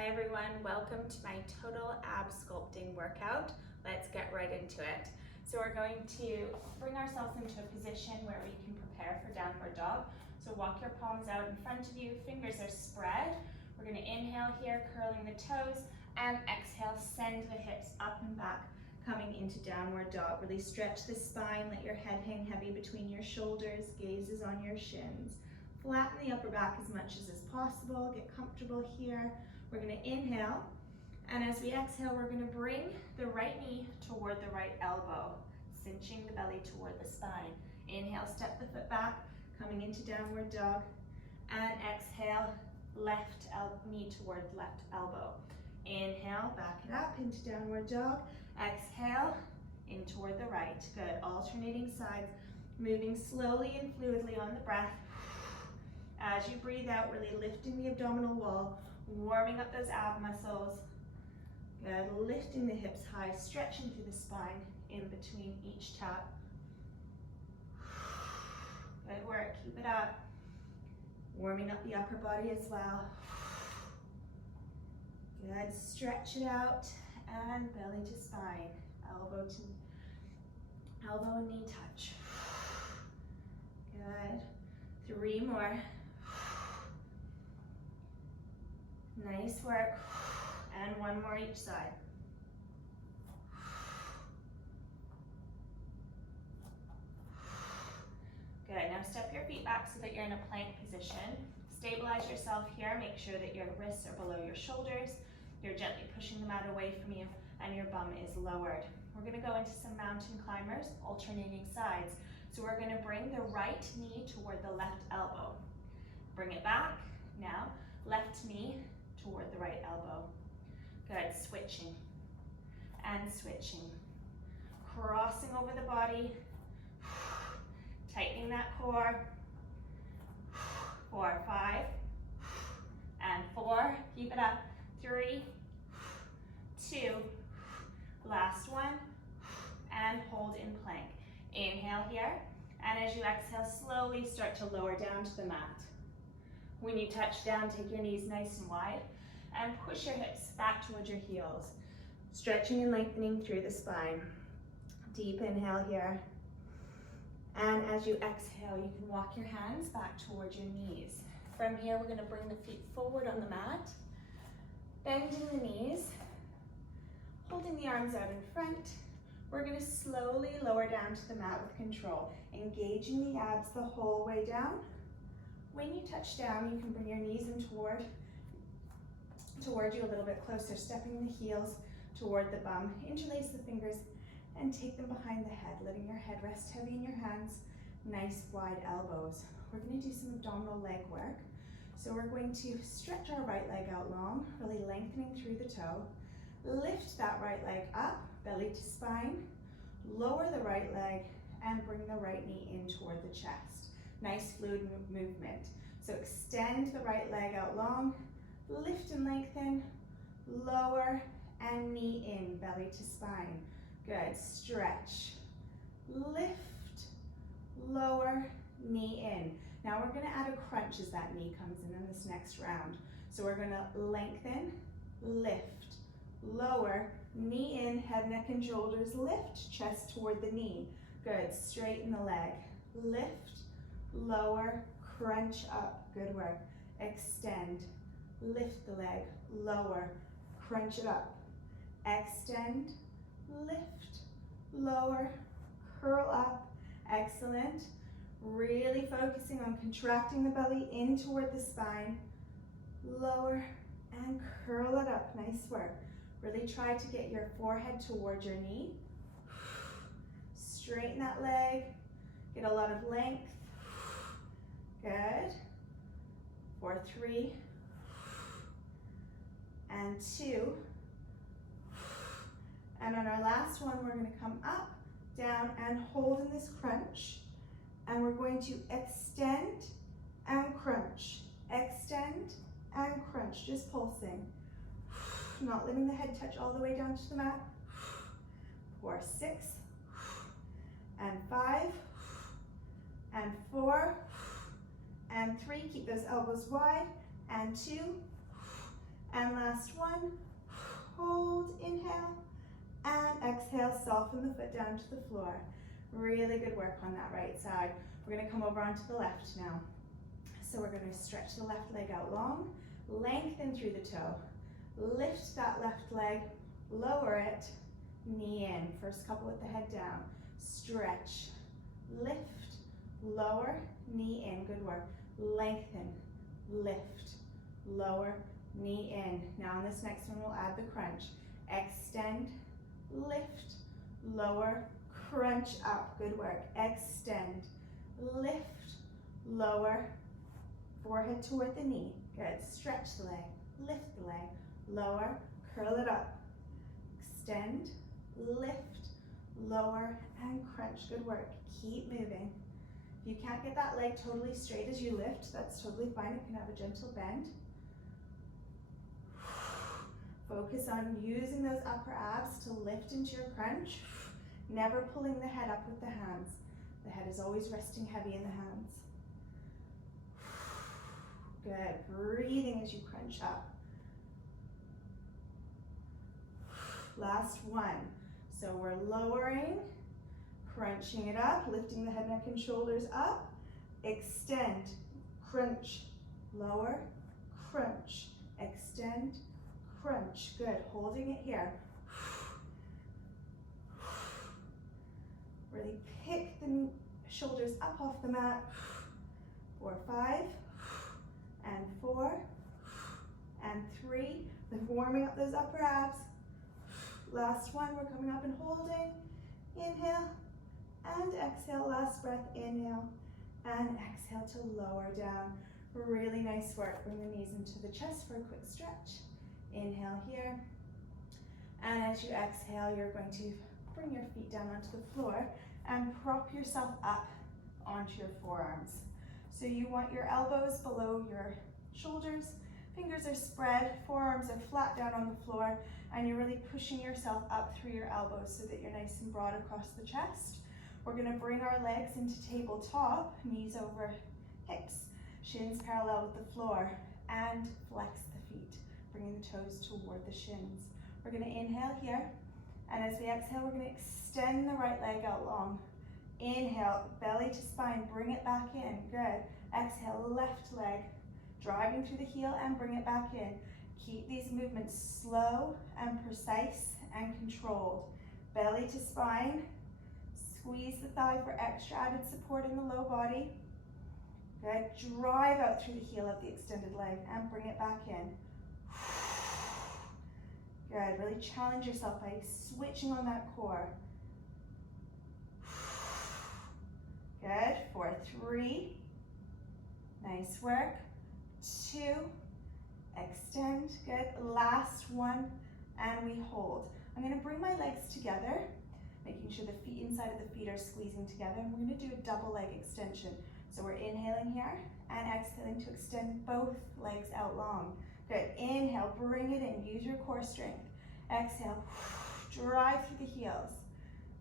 Hi everyone, welcome to my total ab sculpting workout. Let's get right into it. So we're going to bring ourselves into a position where we can prepare for downward dog. So walk your palms out in front of you, fingers are spread. We're going to inhale here, curling the toes, and exhale, send the hips up and back, coming into downward dog. Really stretch the spine, let your head hang heavy between your shoulders, gaze is on your shins. Flatten the upper back as much as is possible, get comfortable here. We're going to inhale, and as we exhale, we're going to bring the right knee toward the right elbow, cinching the belly toward the spine. Inhale, step the foot back, coming into downward dog, and exhale, left knee toward left elbow. Inhale, back it up into downward dog. Exhale, in toward the right. Good, alternating sides, moving slowly and fluidly on the breath. As you breathe out, really lifting the abdominal wall, warming up those ab muscles. Good, lifting the hips high, stretching through the spine in between each tap. Good work, keep it up. Warming up the upper body as well. Good, stretch it out and belly to spine, elbow and knee touch. Good, 3 more. Nice work, and 1 more each side. Good, now step your feet back so that you're in a plank position. Stabilize yourself here, make sure that your wrists are below your shoulders. You're gently pushing the mat away from you, and your bum is lowered. We're gonna go into some mountain climbers, alternating sides. So we're gonna bring the right knee toward the left elbow. Bring it back, now, left knee toward the right elbow. Good, switching and switching. Crossing over the body, tightening that core. 4, 5, and 4, keep it up. 3, 2, last one, and hold in plank. Inhale here, and as you exhale, slowly start to lower down to the mat. When you touch down, take your knees nice and wide and push your hips back towards your heels. Stretching and lengthening through the spine. Deep inhale here. And as you exhale, you can walk your hands back towards your knees. From here, we're gonna bring the feet forward on the mat, bending the knees, holding the arms out in front. We're gonna slowly lower down to the mat with control, engaging the abs the whole way down. When you touch down, you can bring your knees in toward you a little bit closer, stepping the heels toward the bum. Interlace the fingers and take them behind the head, letting your head rest heavy in your hands, nice wide elbows. We're gonna do some abdominal leg work. So we're going to stretch our right leg out long, really lengthening through the toe. Lift that right leg up, belly to spine. Lower the right leg and bring the right knee in toward the chest. Nice fluid movement. So extend the right leg out long, lift and lengthen, lower and knee in, belly to spine. Good, stretch, lift, lower, knee in. Now we're gonna add a crunch as that knee comes in this next round. So we're gonna lengthen, lift, lower, knee in, head, neck, and shoulders, lift, chest toward the knee. Good, straighten the leg, lift, lower, crunch up, good work. Extend, lift the leg, lower, crunch it up. Extend, lift, lower, curl up, excellent. Really focusing on contracting the belly in toward the spine, lower, and curl it up, nice work. Really try to get your forehead toward your knee. Straighten that leg, get a lot of length. Good. 4, 3, and 2. And on our last one, we're gonna come up, down, and hold in this crunch. And we're going to extend and crunch. Extend and crunch, just pulsing. Not letting the head touch all the way down to the mat. 4, 6, and 5, and 4, and 3. Keep those elbows wide, and 2, and last last one. Hold, inhale, and exhale, soften the foot down to the floor. Really good work on that right side. We're gonna come over onto the left now. So we're gonna stretch the left leg out long, lengthen through the toe. Lift that left leg, lower it, knee in. First couple with the head down. Stretch, lift, lower, knee in. Good work. Lengthen, lift, lower, knee in. Now on this next one, we'll add the crunch. Extend, lift, lower, crunch up. Good work. Extend, lift, lower, forehead toward the knee. Good. Stretch the leg, lift the leg, lower, curl it up. Extend, lift, lower, and crunch. Good work. Keep moving. If you can't get that leg totally straight as you lift, that's totally fine. You can have a gentle bend. Focus on using those upper abs to lift into your crunch, never pulling the head up with the hands. The head is always resting heavy in the hands. Good. Breathing as you crunch up. Last one. So we're lowering, crunching it up, lifting the head, neck, and shoulders up. Extend, crunch, lower, crunch, extend, crunch. Good. Holding it here. Really pick the shoulders up off the mat. 4, 5, and 4, and 3. Then warming up those upper abs. Last one, we're coming up and holding. Inhale and exhale. Last breath, inhale and exhale to lower down. Really nice work. Bring the knees into the chest for a quick stretch. Inhale here. And as you exhale, you're going to bring your feet down onto the floor and prop yourself up onto your forearms. So you want your elbows below your shoulders, fingers are spread, forearms are flat down on the floor, and you're really pushing yourself up through your elbows so that you're nice and broad across the chest. We're gonna bring our legs into tabletop, knees over hips, shins parallel with the floor, and flex the feet, bringing the toes toward the shins. We're gonna inhale here, and as we exhale, we're gonna extend the right leg out long. Inhale, belly to spine, bring it back in. Good. Exhale, left leg, driving through the heel and bring it back in. Keep these movements slow and precise and controlled. Belly to spine, squeeze the thigh for extra added support in the low body. Good. Drive out through the heel of the extended leg and bring it back in. Good. Really challenge yourself by switching on that core. Good. 4, 3. Nice work. 2. Extend. Good. Last one. And we hold. I'm going to bring my legs together, making sure the feet inside of the feet are squeezing together. And we're going to do a double leg extension. So we're inhaling here and exhaling to extend both legs out long. Good. Inhale. Bring it in. Use your core strength. Exhale. Drive through the heels.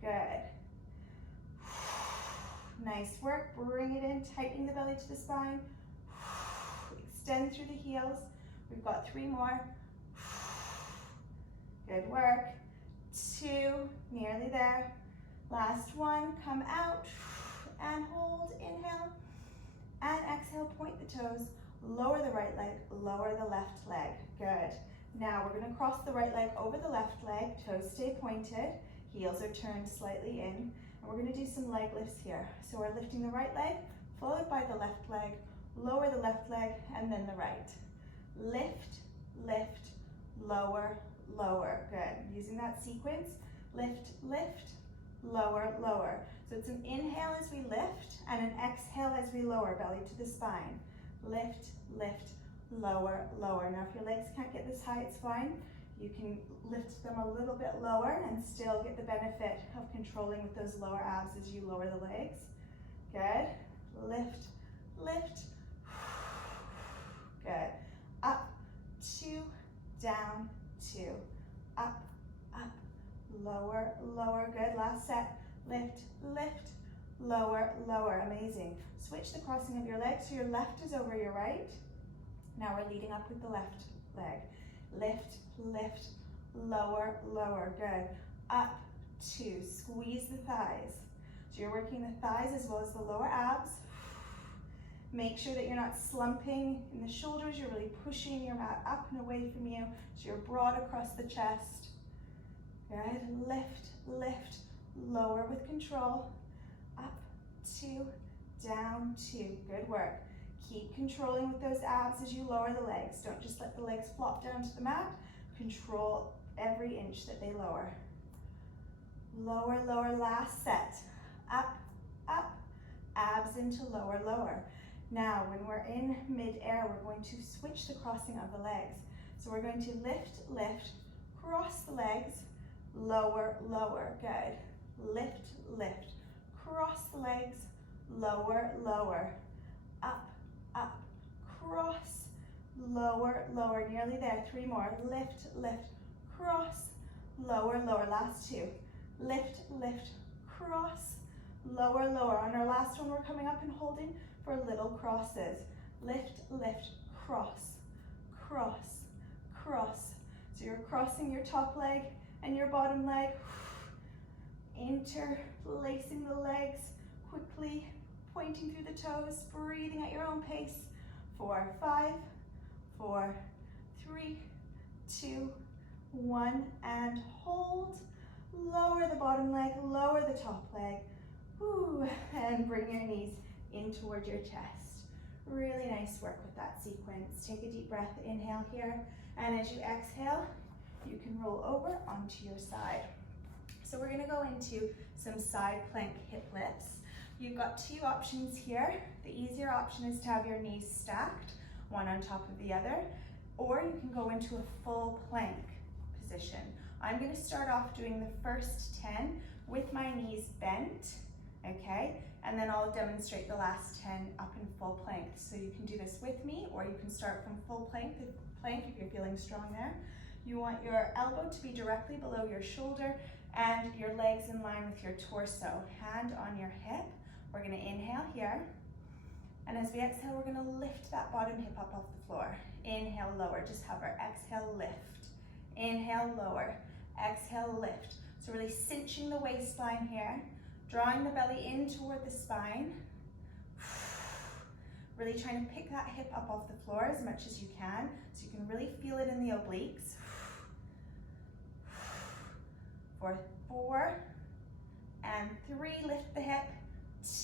Good. Nice work. Bring it in, tightening the belly to the spine. Extend through the heels. We've got 3 more. Good work. 2, nearly there. Last one, come out and hold. Inhale and exhale, point the toes. Lower the right leg, lower the left leg. Good. Now we're going to cross the right leg over the left leg. Toes stay pointed. Heels are turned slightly in. And we're going to do some leg lifts here. So we're lifting the right leg, followed by the left leg. Lower the left leg, and then the right. Lift, lift, lower, lower. Good. Using that sequence. Lift, lift, lower, lower. So it's an inhale as we lift, and an exhale as we lower, belly to the spine. Lift, lift, lower, lower. Now if your legs can't get this high, it's fine. You can lift them a little bit lower and still get the benefit of controlling with those lower abs as you lower the legs. Good. Lift, lift. Good. Up, 2, down, 2. Up, up, lower, lower. Good. Last set. Lift, lift, lower, lower. Amazing. Switch the crossing of your legs so your left is over your right. Now we're leading up with the left leg. lift, lift, lower, lower, good. Up, 2, squeeze the thighs. So you're working the thighs as well as the lower abs. Make sure that you're not slumping in the shoulders, you're really pushing your mat up and away from you, so you're broad across the chest. Good, lift, lift, lower with control. Up, 2, down, 2, good work. Keep controlling with those abs as you lower the legs. Don't just let the legs flop down to the mat. Control every inch that they lower. Lower, lower, last set. Up, up, abs into lower, lower. Now, when we're in mid-air, we're going to switch the crossing of the legs. So we're going to lift, lift, cross the legs, lower, lower, good. Lift, lift, cross the legs, lower, lower, up, up, cross, lower, lower, nearly there, 3 more. Lift, lift, cross, lower, lower, last 2. Lift, lift, cross, lower, lower. On our last one, we're coming up and holding for little crosses. Lift, lift, cross, cross, cross. So you're crossing your top leg and your bottom leg, interlacing the legs quickly, pointing through the toes, breathing at your own pace. 4, 5, 4, 3, 2, 1, and hold. Lower the bottom leg, lower the top leg, and bring your knees in toward your chest. Really nice work with that sequence. Take a deep breath, inhale here, and as you exhale, you can roll over onto your side. So we're gonna go into some side plank hip lifts. You've got 2 options here. The easier option is to have your knees stacked, one on top of the other, or you can go into a full plank position. I'm gonna start off doing the first 10 with my knees bent, okay? And then I'll demonstrate the last 10 up in full plank. So you can do this with me, or you can start from full plank if you're feeling strong there. You want your elbow to be directly below your shoulder and your legs in line with your torso. Hand on your hip. We're gonna inhale here. And as we exhale, we're gonna lift that bottom hip up off the floor. Inhale, lower, just hover. Exhale, lift. Inhale, lower. Exhale, lift. So really cinching the waistline here, drawing the belly in toward the spine. Really trying to pick that hip up off the floor as much as you can, so you can really feel it in the obliques. For 4 and 3, lift the hip.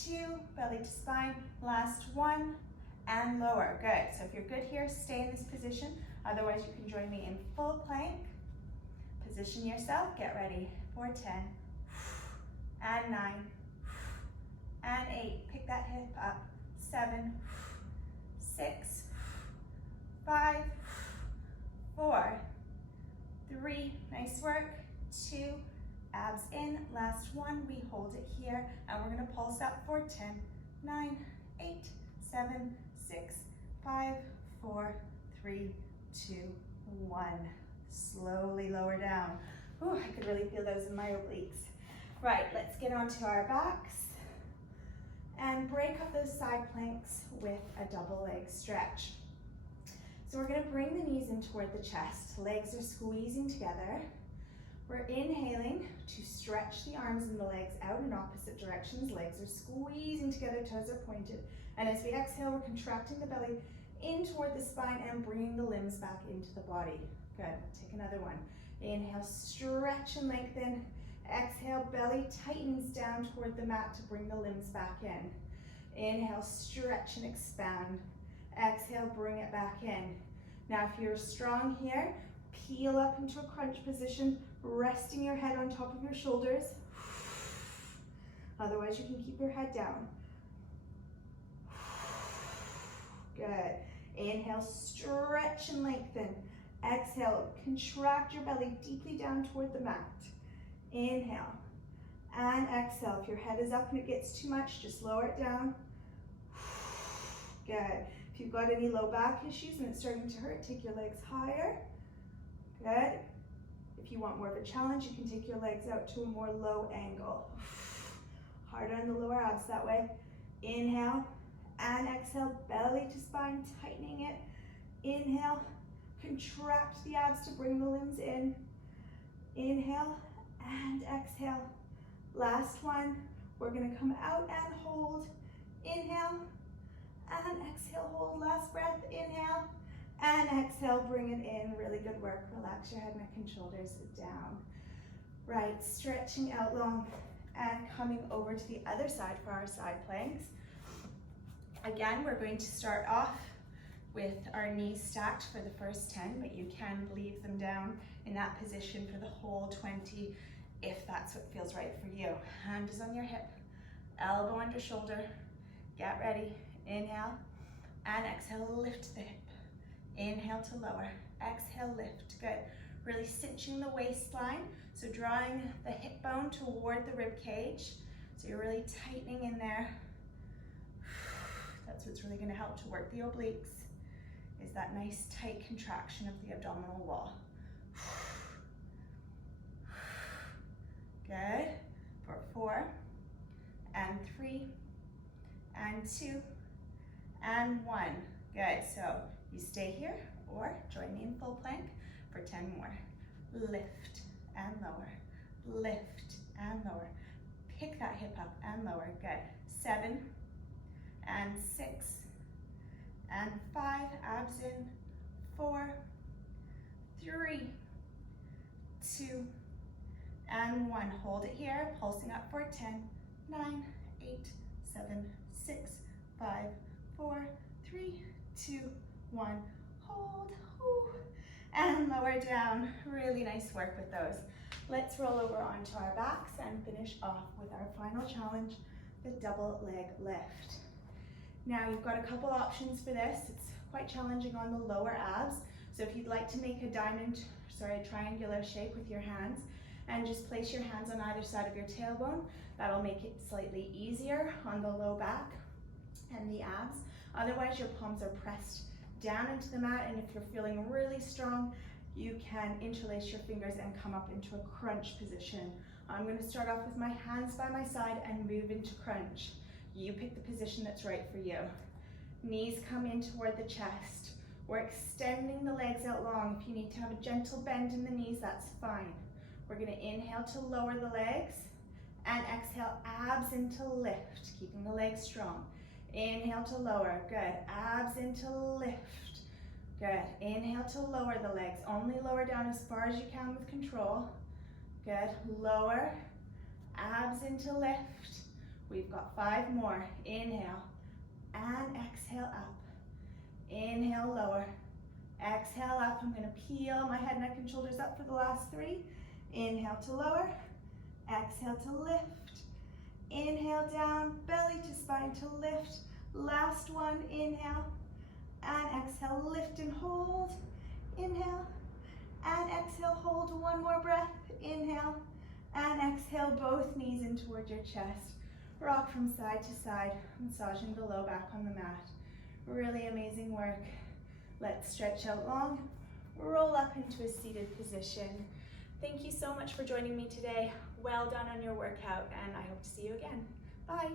2, belly to spine. Last 1 and lower. Good. So if you're good here, stay in this position. Otherwise, you can join me in full plank. Position yourself. Get ready. For 10 and 9 and 8. Pick that hip up. 7, 6, 5, 4, 3. Nice work. 2. Abs in. Last 1. We hold it here, and we're going to pulse up for 10, 9, 8, 7, 6, 5, 4, 3, 2, 1. Slowly lower down. Ooh, I could really feel those in my obliques. Right, let's get onto our backs and break up those side planks with a double leg stretch. So we're going to bring the knees in toward the chest. Legs are squeezing together. We're inhaling to stretch the arms and the legs out in opposite directions. Legs are squeezing together, toes are pointed. And as we exhale, we're contracting the belly in toward the spine and bringing the limbs back into the body. Good. Take another one. Inhale, stretch and lengthen. Exhale, belly tightens down toward the mat to bring the limbs back in. Inhale, stretch and expand. Exhale, bring it back in. Now, if you're strong here, peel up into a crunch position, resting your head on top of your shoulders. Otherwise, you can keep your head down. Good. Inhale, stretch and lengthen. Exhale, contract your belly deeply down toward the mat. Inhale and exhale. If your head is up and it gets too much, just lower it down. Good. If you've got any low back issues and it's starting to hurt, take your legs higher. Good. If you want more of a challenge, you can take your legs out to a more low angle. Harder on the lower abs that way. Inhale and exhale, belly to spine, tightening it. Inhale, Contract the abs to bring the limbs in. Inhale and exhale. Last one. We're gonna come out and hold. Inhale and exhale, hold. Last breath, inhale and exhale, bring it in. Really good work. Relax your head, neck, and shoulders down. Right, stretching out long and coming over to the other side for our side planks. Again, we're going to start off with our knees stacked for the first 10, but you can leave them down in that position for the whole 20 if that's what feels right for you. Hand is on your hip, elbow under shoulder. Get ready. Inhale and exhale, lift the hip. Inhale to lower, exhale, lift. Good. Really cinching the waistline, so drawing the hip bone toward the rib cage. So you're really tightening in there. That's what's really gonna help to work the obliques, is that nice tight contraction of the abdominal wall. Good. For 4 and 3 and 2 and 1. Good. So you stay here or join me in full plank for 10 more. Lift and lower. Lift and lower. Pick that hip up and lower. Good. 7 and 6 and 5. Abs in. 4, 3, 2, and 1. Hold it here. Pulsing up for 10, 9, 8, 7, 6, 5, 4, 3, 2, 1. Hold. Ooh. And lower down. Really nice work with those. Let's roll over onto our backs and finish off with our final challenge, the double leg lift. Now you've got a couple options for this. It's quite challenging on the lower abs. So if you'd like to make a triangular shape with your hands and just place your hands on either side of your tailbone, that'll make it slightly easier on the low back and the abs. Otherwise, your palms are pressed down into the mat, and if you're feeling really strong, you can interlace your fingers and come up into a crunch position. I'm going to start off with my hands by my side and move into crunch. You pick the position that's right for you. Knees come in toward the chest. We're extending the legs out long. If you need to have a gentle bend in the knees, that's fine. We're going to inhale to lower the legs and exhale, abs into lift, keeping the legs strong. Inhale to lower. Good. Abs into lift. Good. Inhale to lower the legs. Only lower down as far as you can with control. Good. Lower. Abs into lift. We've got 5 more. Inhale and exhale up. Inhale, lower. Exhale up. I'm going to peel my head, neck, and shoulders up for the last 3. Inhale to lower. Exhale to lift. Inhale down, belly to spine to lift. Last one, inhale and exhale, lift and hold. Inhale and exhale, hold. One more breath. Inhale and exhale, both knees in towards your chest. Rock from side to side, massaging the low back on the mat. Really amazing work. Let's stretch out long, roll up into a seated position. Thank you so much for joining me today. Well done on your workout, and I hope to see you again. Bye.